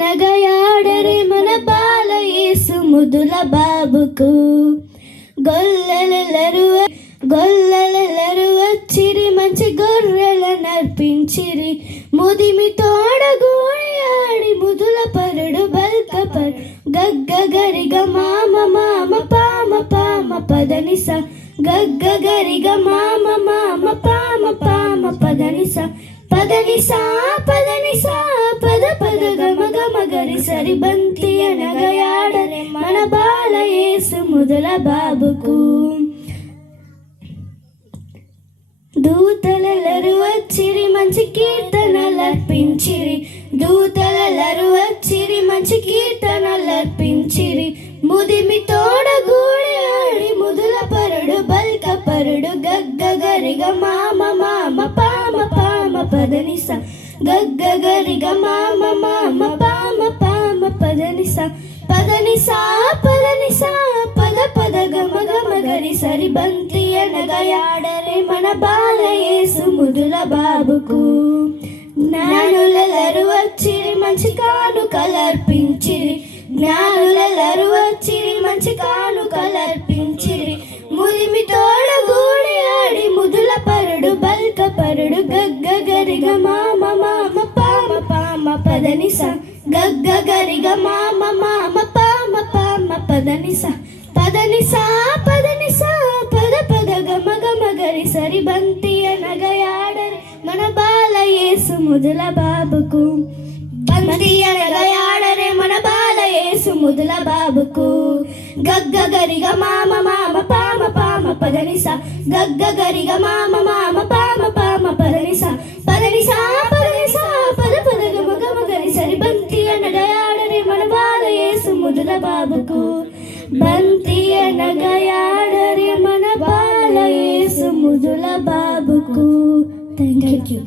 నగయాడరే మన బాల యేసు ముదుల బాబుకు. గొల్లలెల్లరు వచ్చిరి మంచి గొర్రెల నర్పించిరి. ముదిమి తోడగూడి ఆడి ముదుల పరుడు బల్కపర్ గగ్గగరిగ మామ మామ పామ పామ పదనిస గగ్గగరిగ మామ మామ పామ పామ పదనిస పదనిసా పదనిసా పద పద గమ గమ గరి సరి బంతి అనగయాడరే మన బాల యేసు ముదుల బాబుకు. దూతలెల్లరు వచ్చిరి మంచి కీర్తనలర్పించిరి. దూతలెల్లరు వచ్చిరి మంచి కీర్తనలర్పించిరి. ముదిమి తోడగూడి ఆడి ముదుల పరుడు బల్క పరుడు గగ్గగరిగ మామ మామ పామ పామ పదనిస గగ్గగరిగ మామ మామ పామ పామ పదనిస పదనిసా పదనిసా పద పద గమ గమ గరి సరి బంతి అనగయాడరే మన బాల యేసు ముదుల బాబుకు. జ్ఞానులెల్లరు వచ్చిరి మంచి కానుకలర్పించిరి. జ్ఞానులెల్లరు వచ్చిరి మంచి కానుకలర్పించిరి. ముదిమి తోడగూడి ఆడి ముదుల పరుడు బల్క పరుడు గగ్గగరిగ మామ మామ పామ పామ పదనిస గగ్గగరిగ మామ మామ పామ పామ పదనిస పదనిసా పదనిసా పద పద గమ గమ గరి సరి బంతి అనగయాడరే మన బాల యేసు ముదుల బాబుకు. బంతి అనగయాడరే మన బాల యేసు ముదుల బాబుకు. గగ్గగరిగ మామ మామ పామ పామ పదనిస గగ్గగరిగ మామ మామ పామ పామ పదనిస పదనిసా పదనిసా పద పద గమ గమ గరి సరి బంతి అనగయాడరే మన బాల యేసు ముదుల బాబుకు. బంతి అనగయాడరే మన బాల యేసు ముదుల బాబుకు. Thank you.